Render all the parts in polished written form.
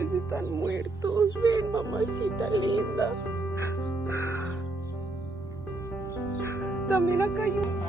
bebés están muertos. Ven, mamacita linda. También acá hay un...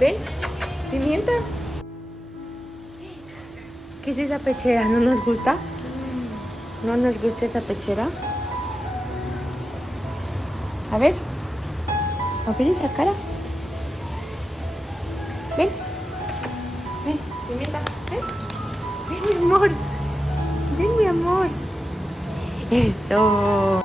¿Ven? ¿Pimienta? ¿Qué es esa pechera? ¿No nos gusta? ¿No nos gusta esa pechera? A ver esa cara. Ven. Ven, pimienta. Ven. Ven, mi amor. Ven, mi amor. Eso.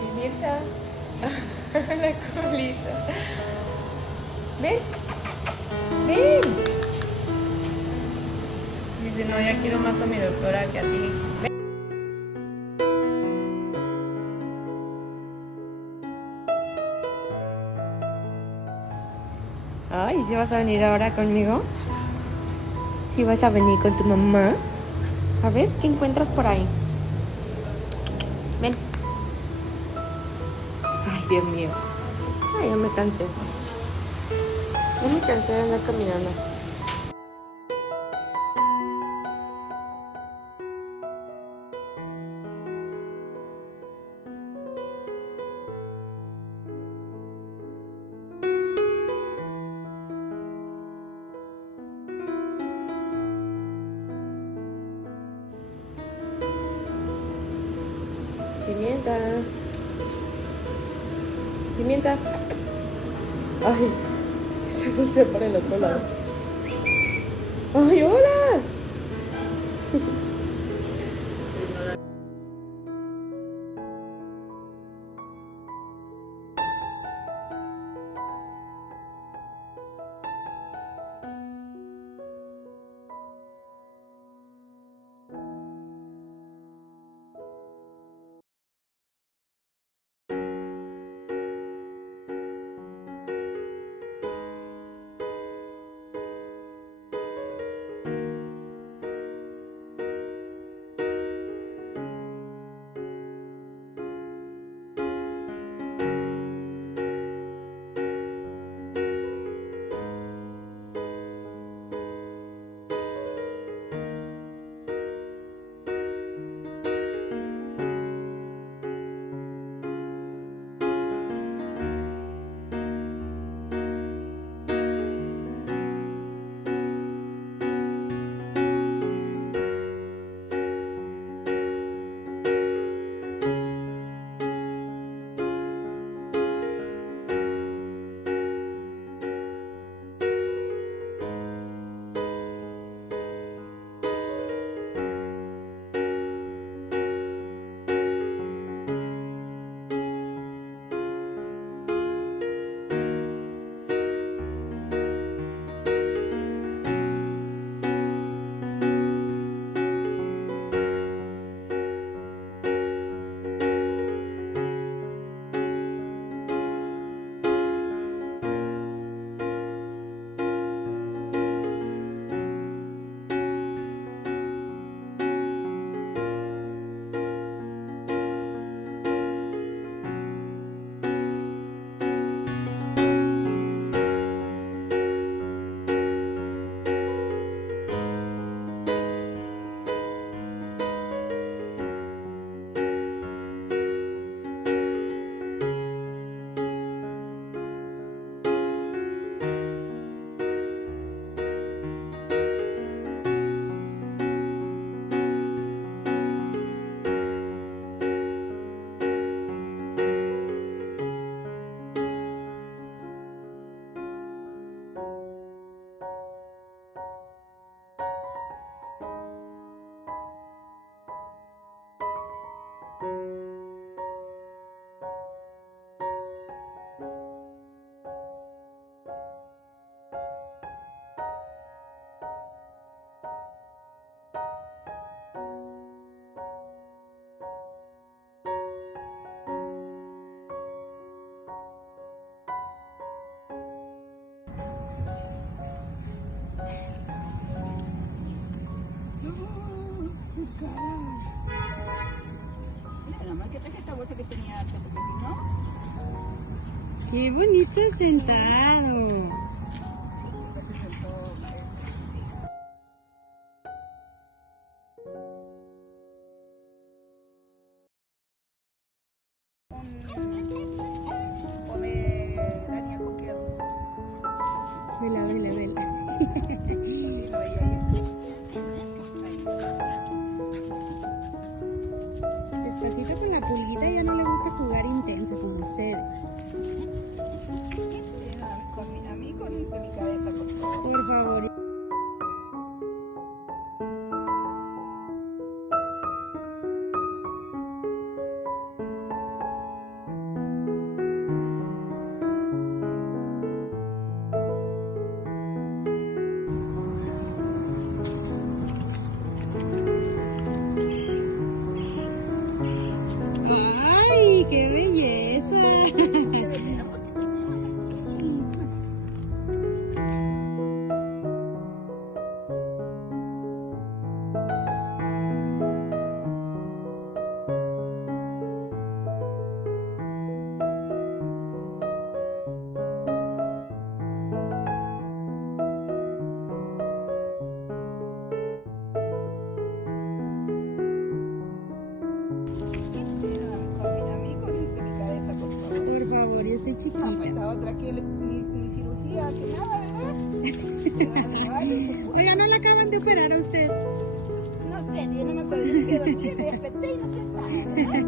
Pimienta. La colita. Ven. Ven. Dice, no, ya quiero más a mi doctora que a ti. Ven. Ay, ¿sí vas a venir ahora conmigo? ¿Sí vas a venir con tu mamá? A ver, ¿qué encuentras por ahí? Ven. Ay, Dios mío. Ay, ya me cansé. Ya me cansé de andar caminando. Pimienta. Pimienta. Ay, se volteó para el otro lado. Ay, hola. cara. Mira, nada más que traje esta bolsa que tenía antes, porque si no... Qué bonito sentado. Ya se sentó... Un pomerania cocker. Vela, vela, vela. Sí, lo veía ahí. Despacito con la pulguita, ya no le gusta jugar intenso como ustedes. A mí con mi cabeza, por favor. Por favor. ¡Ay, qué belleza! A mí con mi cabeza, por favor. Por favor, yo soy No, pues chiquita. la otra que ni cirugía, que nada, ¿verdad? Oiga, ¿no la acaban de operar a usted? No sé, yo no me acuerdo, yo me quedé dormida, me desperté y no sé nada, ¿verdad?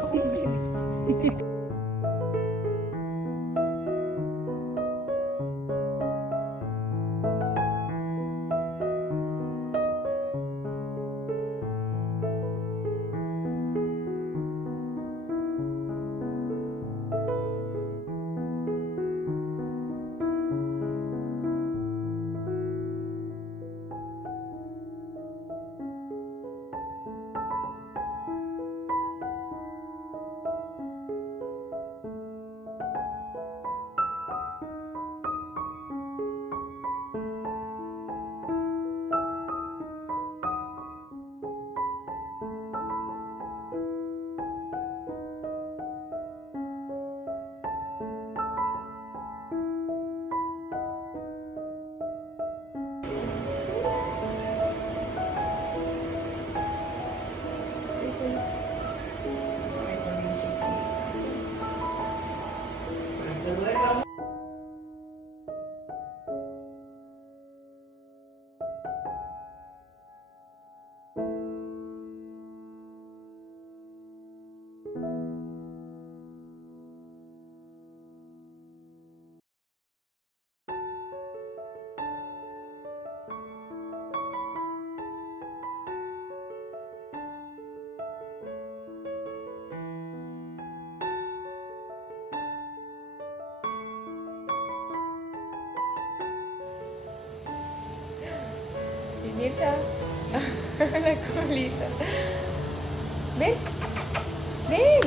Como un bebé. Nieta, la colita. Ven, ven.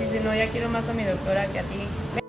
Dice, no, ya quiero más a mi doctora que a ti. Ven.